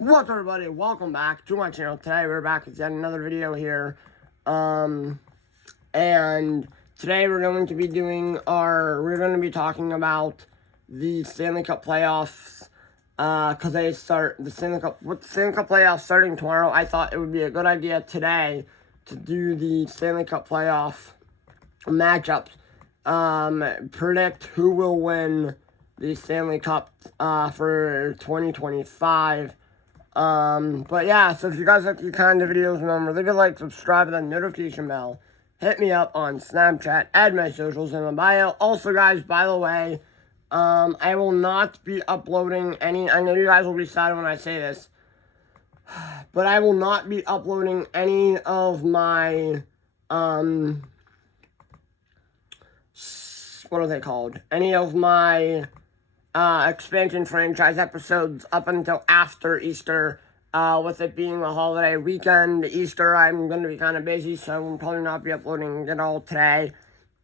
What's up, everybody? Welcome back to my channel. Today we're back with yet another video here. And today we're going to be talking about the Stanley Cup playoffs. Because they start the Stanley Cup playoffs starting tomorrow. I thought it would be a good idea today to do the Stanley Cup playoff matchups. Predict who will win the Stanley Cup for 2025. But yeah, so if you guys like these kind of videos, remember, leave a like, subscribe, and the notification bell. Hit me up on Snapchat, add my socials in my bio. Also, guys, by the way, I will not be uploading any, I know you guys will be sad when I say this, but I will not be uploading any of my, what are they called? Any of my expansion franchise episodes up until after Easter, with it being a holiday weekend. Easter, I'm going to be kind of busy, so I will probably not be uploading it all today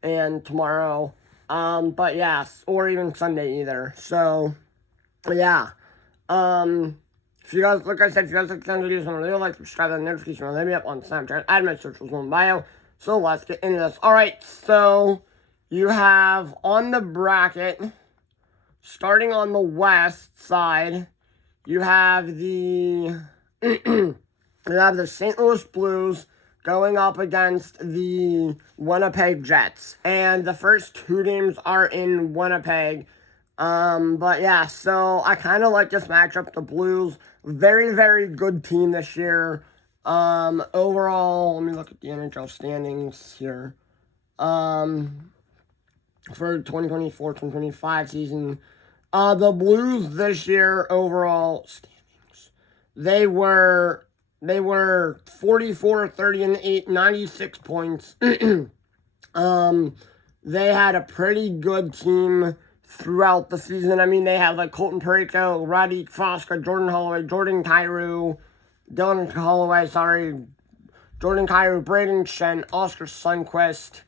and tomorrow, but yes, or even Sunday either. So yeah, if you guys, like I said, if you guys like the kind of videos, I'm really like, subscribe, and notification, let me up on Snapchat, add my socials in my bio. So let's get into this. Alright, so you have on the bracket, starting on the west side, you have the St. Louis Blues going up against the Winnipeg Jets. And the first two games are in Winnipeg. But yeah, so I kind of like this matchup. The Blues, very, very good team this year. Overall, let me look at the NHL standings here. For 2024-2025 season. The Blues this year overall standings, they were 44-30-8, 96 points. They had a pretty good team throughout the season. I mean, they had like Colton Parayko, Roddy Foska, Jordan Holloway, Jordan Kyrou, Jordan Kyrou, Braden Shen, Oscar Sundqvist,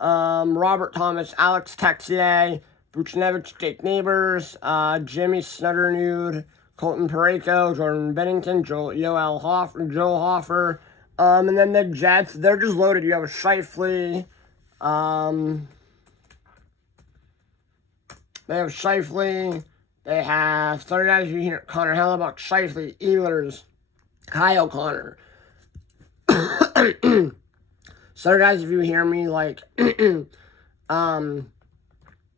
Robert Thomas, Alex Texier, Buchnevich, Jake Neighbors, Jimmy Snuddernude, Colton Parayko, Jordan Bennington, Joe Hoffer, and then the Jets, they're just loaded. You have Scheifele, they have 30 guys you hear, Connor Hellebuck, Scheifele, Ehlers, Kyle Connor. So guys, if you hear me, like,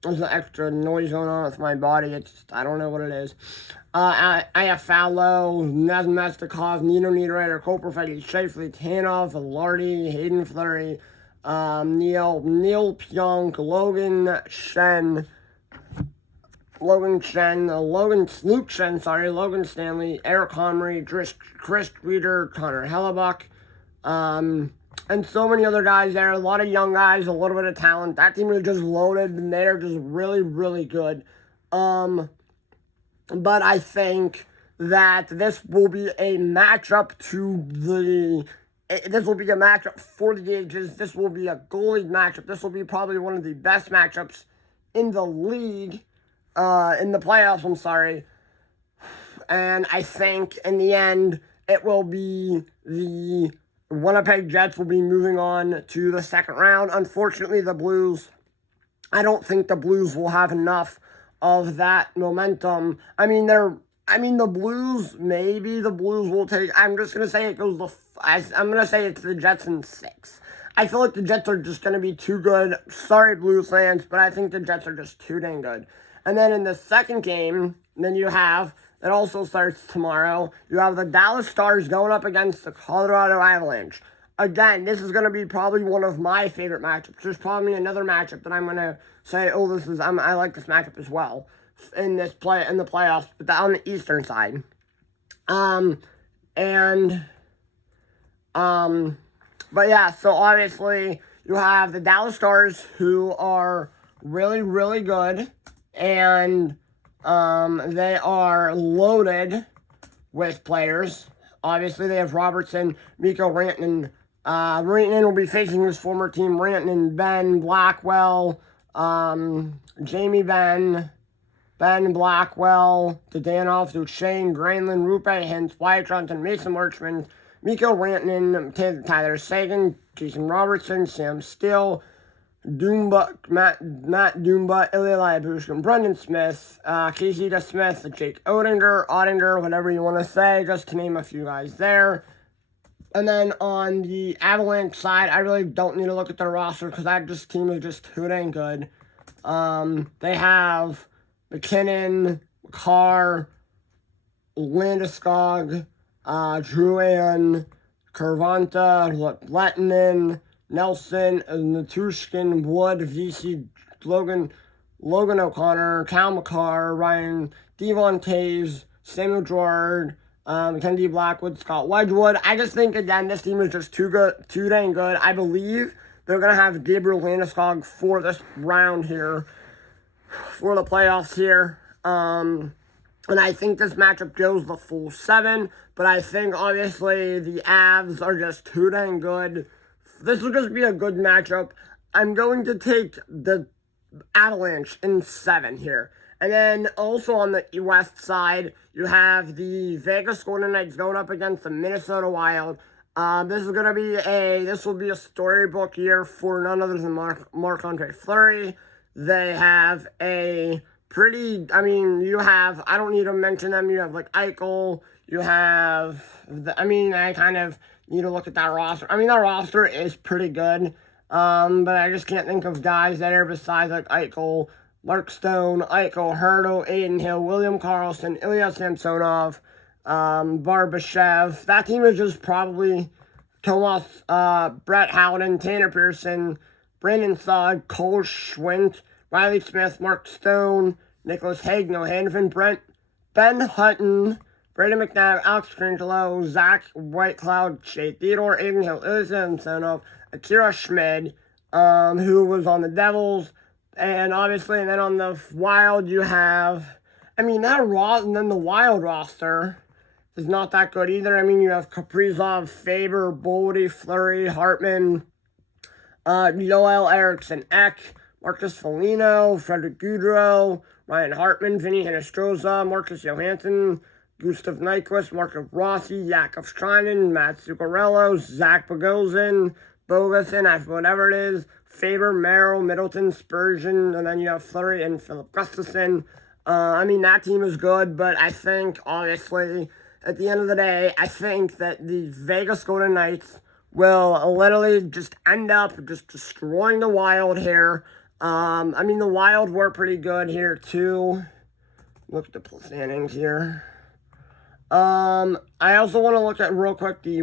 there's an extra noise going on with my body. It's just, I don't know what it is. I have Fallow, Nesmestikov, Nino Niederreiter, Cole Perfetti, Scheifele, Tanov, Velarde, Hayden Fleury, Neil Pionk, Logan Stanley, Eric Comrie, Chris Streeter, Connor Hellebuck, and so many other guys there. A lot of young guys, a little bit of talent. That team is just loaded, and they're just really, really good. But I think that this will be a matchup for the ages. This will be a goalie matchup. This will be probably one of the best matchups in the league, in the playoffs, I'm sorry. And I think, in the end, it will be the Winnipeg Jets will be moving on to the second round. Unfortunately, the Blues, I don't think the Blues will have enough of that momentum. The Blues, maybe the Blues will take, I'm just going to say it goes, I'm going to say it's the Jets in 6. I feel like the Jets are just going to be too good. Sorry, Blues fans, but I think the Jets are just too dang good. And then in the second game, then you have, it also starts tomorrow, you have the Dallas Stars going up against the Colorado Avalanche. Again, this is going to be probably one of my favorite matchups. There's probably another matchup that I'm going to say, oh, I like this matchup as well in the playoffs, but on the Eastern side. But yeah, so obviously you have the Dallas Stars, who are really, really good, and they are loaded with players. Obviously, they have Robertson, Mikko Rantanen. Rantanen will be facing his former team, Rantanen, Ben, Blackwell, Jamie Benn, Ben Blackwell, Dadanoff, Duchesne, Granlund, Rupe Hintz, Wyatt Johnson, Mason Marchman, Mikko Rantanen, Tyler Seguin, Jason Robertson, Sam Steele, Matt Doomba, Ilya Lyubushkin, Brendan Smith, Casey Smith, Jake Ottinger, whatever you want to say, just to name a few guys there. And then on the Avalanche side, I really don't need to look at their roster because that team is just too dang good. They have McKinnon, Makar, Landeskog, Drouin, Kurvanta, Lettinen, Nelson, Natushkin, Wood, VC, Logan O'Connor, Cal McCarr, Ryan Devon Taves, Samuel Gerard, Kennedy Blackwood, Scott Wedgwood. I just think, again, this team is just too dang good. I believe they're going to have Gabriel Landeskog for this round here, for the playoffs here. And I think this matchup goes the full 7, but I think, obviously, the Avs are just too dang good. This will just be a good matchup. I'm going to take the Avalanche in 7 here. And then also on the west side, you have the Vegas Golden Knights going up against the Minnesota Wild. This will be a storybook year for none other than Marc-Andre Fleury. They have a pretty, I don't need to mention them. You have like Eichel. You have, I kind of need to look at that roster. That roster is pretty good. But I just can't think of guys there besides like Eichel, Mark Stone, Eichel, Hurdle, Aiden Hill, William Karlsson, Ilya Samsonov, Barbashev. That team is just probably Tomas, Brett Howden, Tanner Pearson, Brandon Saad, Cole Schwint, Riley Smith, Mark Stone, Nicholas Hagno, Hanfin, Ben Hutton, Brandon McNabb, Alex Crangelo, Zach Whitecloud, Shea Theodore, Aiden Hill, Ilya Samsonov, Akira Schmid, who was on the Devils, and obviously, and then on the Wild, you have, and then the Wild roster is not that good either. You have Kaprizov, Faber, Boldy, Fleury, Hartman, Joel Eriksson Ek, Marcus Foligno, Frederick Goudreau, Ryan Hartman, Vinny Hinostroza, Marcus Johansson, Gustav Nyquist, Marcus Rossi, Yakov Shrinen, Matt Zuccarello, Zach Bogosian, Bogason, whatever it is, Faber, Merrill, Middleton, Spurgeon, and then you have Fleury and Philip Gustafson. That team is good, but I think, obviously, at the end of the day, I think that the Vegas Golden Knights will literally just end up just destroying the Wild here. The Wild were pretty good here, too. Look at the standings here. I also want to look at real quick the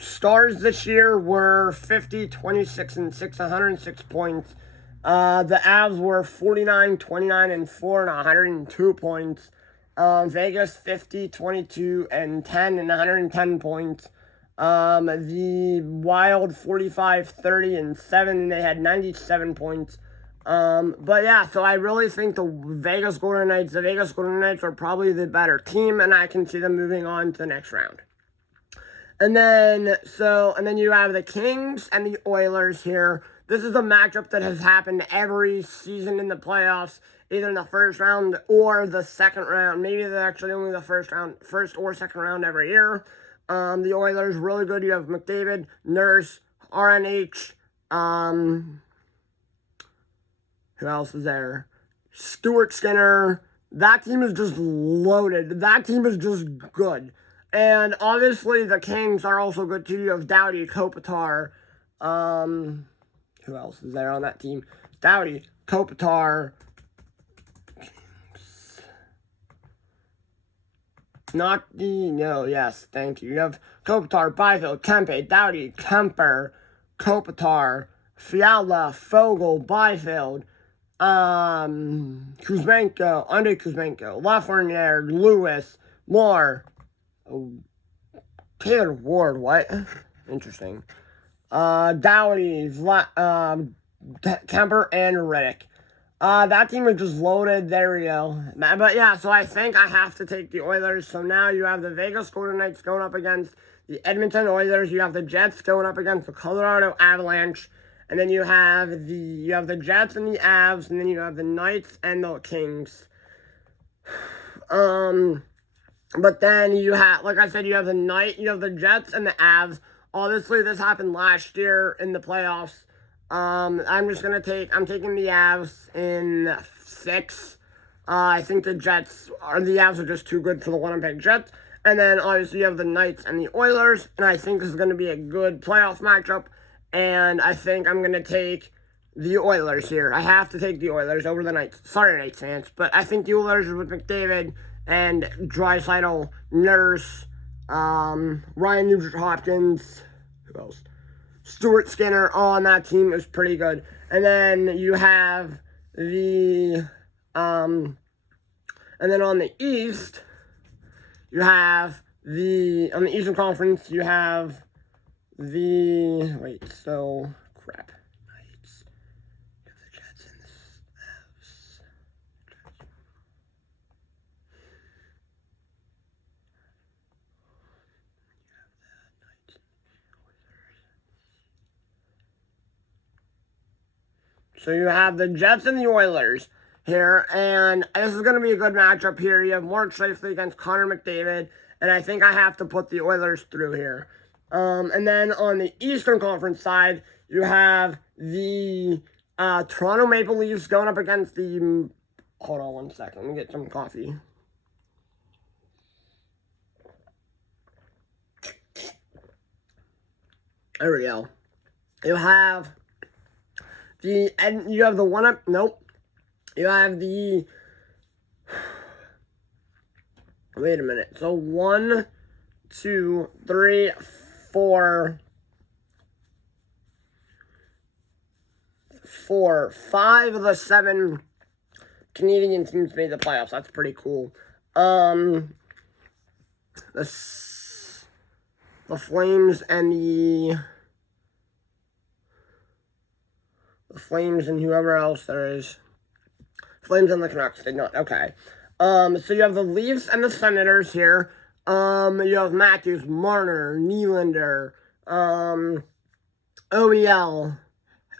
Stars this year were 50, 26, and 6, 106 points. The Avs were 49, 29, and 4, and 102 points. Vegas 50, 22, and 10, and 110 points. The Wild 45, 30, and 7, and they had 97 points. But yeah, so I really think the Vegas Golden Knights are probably the better team, and I can see them moving on to the next round. And then you have the Kings and the Oilers here. This is a matchup that has happened every season in the playoffs, either in the first round or the second round. Maybe they're actually only the first or second round every year. The Oilers, really good. You have McDavid, Nurse, RNH, who else is there? Stuart Skinner. That team is just loaded. That team is just good. And obviously the Kings are also good too. You have Doughty, Kopitar. Who else is there on that team? Doughty, Kopitar. Thank you. You have Kopitar, Byfield, Kempe, Doughty, Kemper, Kopitar, Fiala, Fogle, Byfield, Kuzmenko, Andrei Kuzmenko, Lafreniere, Lewis, Moore, Taylor Ward, what? Interesting. Doughty, Kemper, and Riddick. That team is just loaded. There we go. But yeah, so I think I have to take the Oilers. So now you have the Vegas Golden Knights going up against the Edmonton Oilers. You have the Jets going up against the Colorado Avalanche. And then you have the Jets and the Avs, and then you have the Knights and the Kings. But then you have, like I said, you have the Jets and the Avs. Obviously, this happened last year in the playoffs. I'm taking the Avs in 6. I think the Avs are just too good for the Winnipeg Jets. And then obviously you have the Knights and the Oilers, and I think this is going to be a good playoff matchup. And I think I'm going to take the Oilers here. I have to take the Oilers over the Knights. Sorry, Knights fans, but I think the Oilers with McDavid and Draisaitl, Nurse, Ryan Nugent-Hopkins, who else? Stuart Skinner on that team is pretty good. And then you have and then on the East, you have on the Eastern Conference, you have crap. Knights. You have the Jets and the Avs. So you have the Jets and the Oilers here, and this is going to be a good matchup here. You have Mark Scheifele against Connor McDavid, and I think I have to put the Oilers through here. And then on the Eastern Conference side, you have the Toronto Maple Leafs going up against the... Hold on one second. Let me get some coffee. There we go. You have you have the one up... Nope. You have the... Wait a minute. So 1, 2, 3, 4, 5 of the 7 Canadian teams made the playoffs. That's pretty cool. The Flames and the Flames and whoever else there is. Flames and the Canucks did not. Okay. So you have the Leafs and the Senators here. You have Matthews, Marner, Nylander, OEL,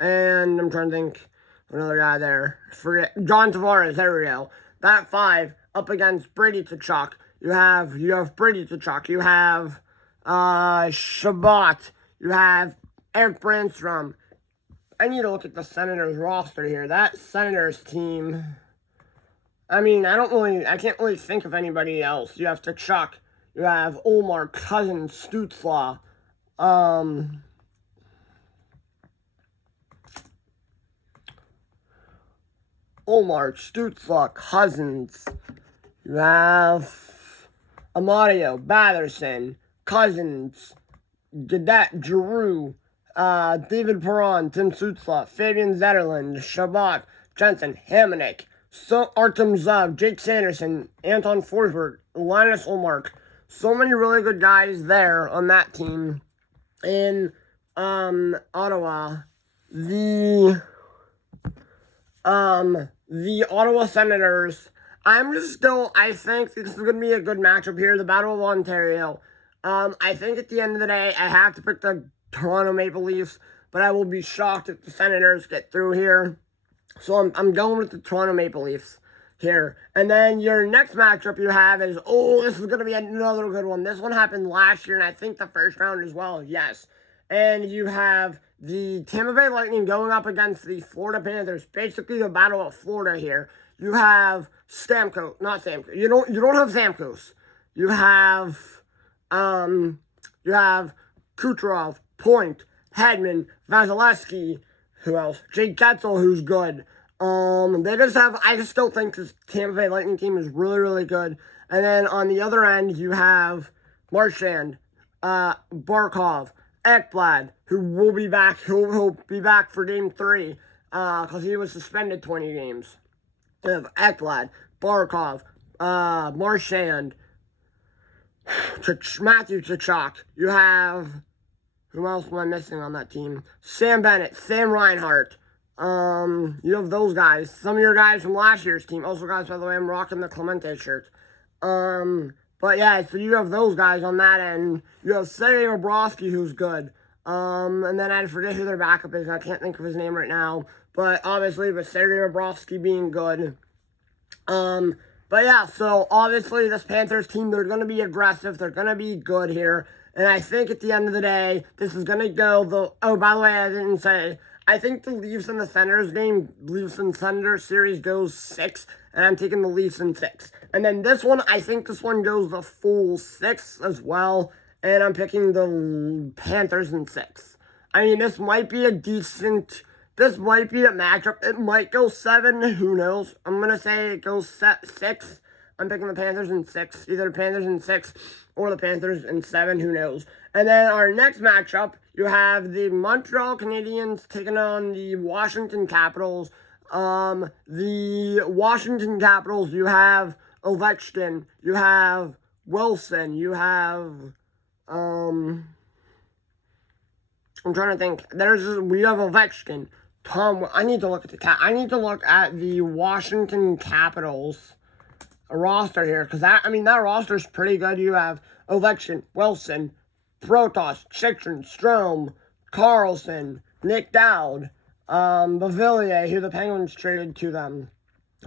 and I'm trying to think another guy there. Forget John Tavares. There we go. That 5 up against Brady Tkachuk. You have Brady Tkachuk. You have Shabbat. You have Eric Brandstrom. I need to look at the Senators roster here. That Senators team, I mean, I can't really think of anybody else. You have Tkachuk. You have Omar, Cousins, Stützle. Omar, Stützle, Cousins. You have Amadio, Batherson, Cousins, Gaudette, Giroux, David Perron, Tim Stützle, Fabian Zetterlund, Shabbat, Jensen, Hamonic, Artem Zub, Jake Sanderson, Anton Forsberg, Linus Ullmark. So many really good guys there on that team. In Ottawa, the Ottawa Senators. I think this is going to be a good matchup here. The Battle of Ontario. I think at the end of the day, I have to pick the Toronto Maple Leafs, but I will be shocked if the Senators get through here. So I'm going with the Toronto Maple Leafs here. And then your next matchup you have is, this is going to be another good one. This one happened last year, and I think the first round as well, yes. And you have the Tampa Bay Lightning going up against the Florida Panthers. Basically the Battle of Florida here. You have Stamkos, not Stamkos. You don't have Stamkos. You have Kucherov, Point, Hedman, Vasilevsky, who else? Jake Getzel, who's good. I just still think this Tampa Bay Lightning team is really, really good. And then on the other end, you have Marchand, Barkov, Ekblad, who will be back. He'll be back for Game 3, because he was suspended 20 games. You have Ekblad, Barkov, Marchand, Matthew Tkachuk. You have, who else am I missing on that team? Sam Bennett, Sam Reinhart. You have those guys. Some of your guys from last year's team. Also, guys, by the way, I'm rocking the Clemente shirt. But yeah, so you have those guys on that end. You have Sergei Bobrovsky, who's good. And then I forget who their backup is. I can't think of his name right now. But obviously, with Sergei Bobrovsky being good. But yeah, so obviously this Panthers team, they're going to be aggressive. They're going to be good here. And I think at the end of the day, this is going to go oh, by the way, I didn't say, I think the Leafs and the Senators game, Leafs and Senators series goes 6, and I'm taking the Leafs in 6. And then this one, I think this one goes the full 6 as well, and I'm picking the Panthers in 6. I mean, this might be a matchup. It might go 7. Who knows? I'm going to say it goes 6. I'm picking the Panthers in 6. Either the Panthers in 6 or the Panthers in 7. Who knows? And then our next matchup, you have the Montreal Canadiens taking on the Washington Capitals. The Washington Capitals, you have Ovechkin. You have Wilson. You have... I'm trying to think. We have Ovechkin. I need to look at the Washington Capitals roster here, because that roster's pretty good. You have Ovechkin, Wilson, Protas, Chychrun, Strome, Carlson, Nick Dowd, Bavillier, who the Penguins traded to them,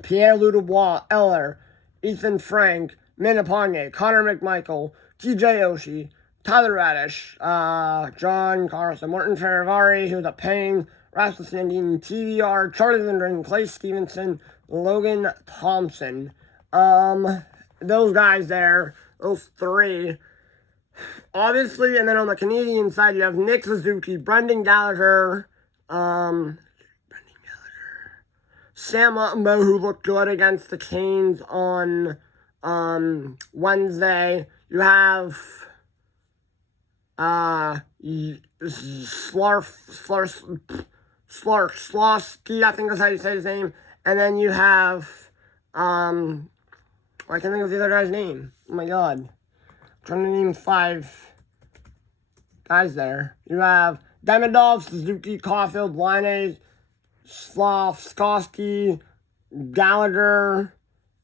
Pierre-Luc Dubois, Eller, Ethan Frank, Minapane, Connor McMichael, TJ Oshie, Tyler Radish, John Carlson, Morton Ferravari, who's a Payne, Rasmus Sandin, TVR, Charlie Lindgren, Clay Stevenson, Logan Thompson. Those guys there, those 3. Obviously, and then on the Canadian side, you have Nick Suzuki, Brendan Gallagher, Sam Muttenbow, who looked good against the Canes on, Wednesday. You have, Slawski, I think that's how you say his name. And then you have, I can't think of the other guy's name. Oh my god. I'm trying to name 5 guys there. You have Demidov, Suzuki, Caulfield, Laine, Slafskowski, Gallagher,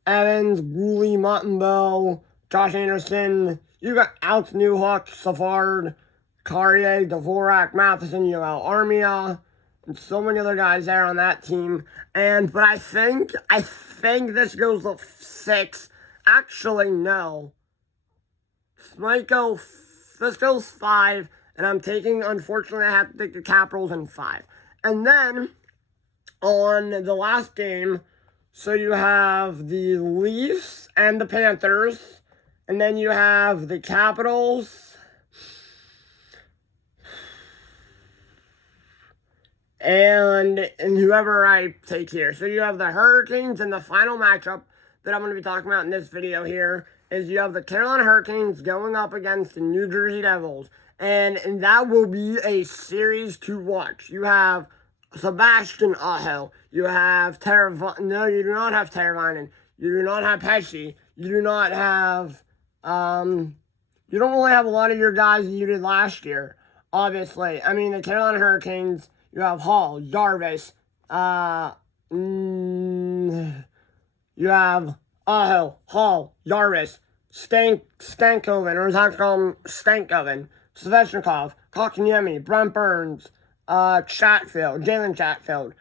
Evans, Gooley, Muttenbow, Josh Anderson. You got Alex Newhook, Savard, Carrier, Dvorak, Matheson, you have Armia, and so many other guys there on that team. But I think this goes to 6. Actually, no. This goes 5, and unfortunately, I have to take the Capitals in 5. And then, on the last game, so you have the Leafs and the Panthers, and then you have the Capitals, and whoever I take here. So you have the Hurricanes, and the final matchup that I'm going to be talking about in this video here is you have the Carolina Hurricanes going up against the New Jersey Devils. And that will be a series to watch. You have Sebastian Aho. You have no, you do not have Teravainen. You do not have Pesci. You do not have, you don't really have a lot of your guys that you did last year, obviously. I mean, the Carolina Hurricanes, you have Hall, Jarvis, you have Aho, Hall, Jarvis, Stankoven, or as I call him, Stankoven, Svechnikov, Kotkaniemi, Brent Burns, Jalen Chatfield,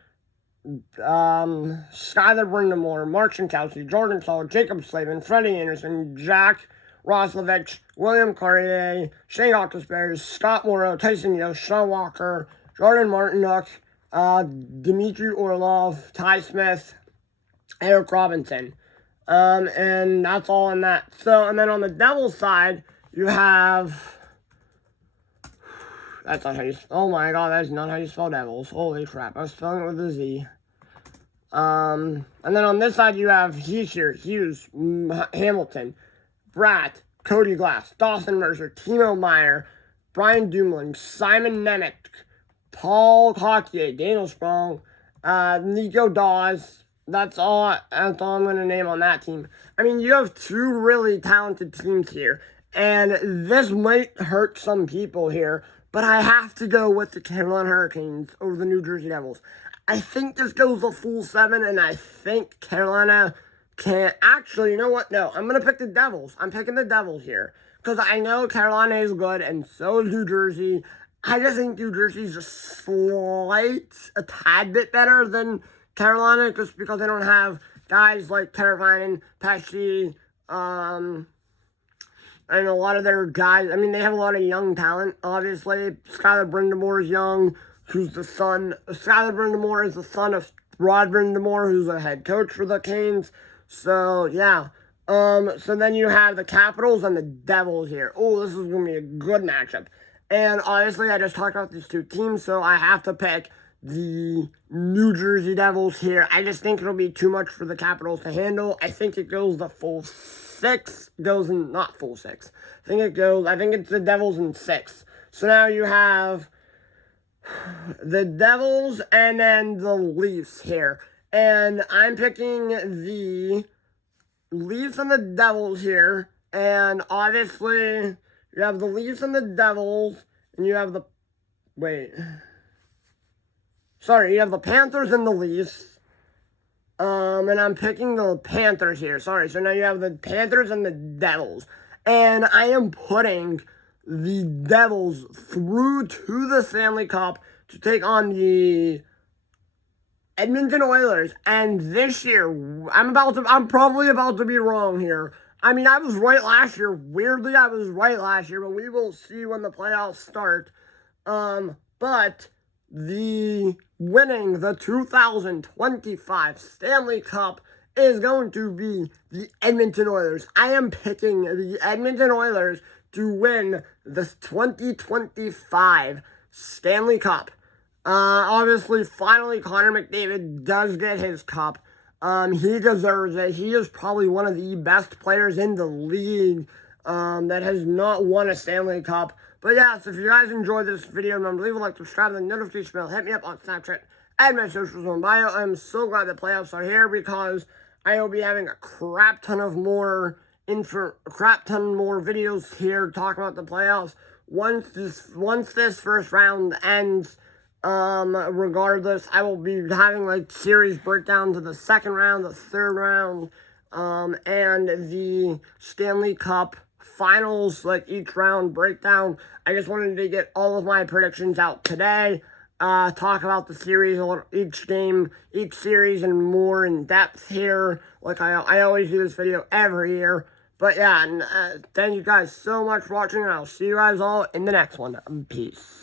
Skyler Brindamore, Marcin Kelsey, Jordan Staal, Jacob Slavin, Freddie Anderson, Jack Roslovich, William Carrier, Shane Hawkins-Bears, Scott Morrow, Tyson Yost, Sean Walker, Jordan Martinook, Dmitry Orlov, Ty Smith, Eric Robinson. And that's all on that. So, and then on the Devils side, you have... That's not how you... Oh my god, that's not how you spell Devils. Holy crap, I was spelling it with a Z. And then on this side, you have Hughes, Hamilton, Bratt, Cody Glass, Dawson Mercer, Timo Meyer, Brian Dumoulin, Simon Nemec, Paul Cotier, Daniel Sprong, Nico Dawes. That's all I'm going to name on that team. I mean, you have 2 really talented teams here, and this might hurt some people here, but I have to go with the Carolina Hurricanes over the New Jersey Devils. I think this goes a full 7, and I think Carolina can... Actually, you know what? No, I'm going to pick the Devils. I'm picking the Devils here, because I know Carolina is good, and so is New Jersey. I just think New Jersey's a tad bit better than Carolina, just because they don't have guys like Teravainen, Pesci, and a lot of their guys. I mean, they have a lot of young talent, obviously. Skylar Brind'Amour is young, Skylar Brind'Amour is the son of Rod Brind'Amour, who's a head coach for the Canes. So, yeah. So then you have the Capitals and the Devils here. Oh, this is going to be a good matchup. And obviously, I just talked about these two teams, so I have to pick the New Jersey Devils here. I just think it'll be too much for the Capitals to handle. I think it goes the full 6. Not full 6. I think it's the Devils in 6. So now you have the Devils and then the Leafs here. And I'm picking the Leafs and the Devils here. And obviously, you have the Leafs and the Devils, and you have the Panthers and the Leafs. And I'm picking the Panthers here. Sorry, so now you have the Panthers and the Devils. And I am putting the Devils through to the Stanley Cup to take on the Edmonton Oilers. And this year, I'm probably about to be wrong here. I mean, I was right last year. Weirdly, I was right last year, but we will see when the playoffs start. But winning the 2025 Stanley Cup is going to be the Edmonton Oilers. I am picking the Edmonton Oilers to win the 2025 Stanley Cup. Obviously, finally, Connor McDavid does get his cup. He deserves it. He is probably one of the best players in the league that has not won a Stanley Cup. But yeah, so if you guys enjoyed this video, remember, leave a like, subscribe, and the notification bell. Hit me up on Snapchat and my socials on bio. I'm so glad the playoffs are here because I will be having a crap ton more videos here talking about the playoffs once this first round ends. Regardless, I will be having like series breakdown to the second round, the third round, and the Stanley Cup finals, like each round breakdown. I just wanted to get all of my predictions out today. Talk about the series, each game, each series, and more in depth here. Like I always do this video every year. But yeah, and thank you guys so much for watching, and I'll see you guys all in the next one. Peace.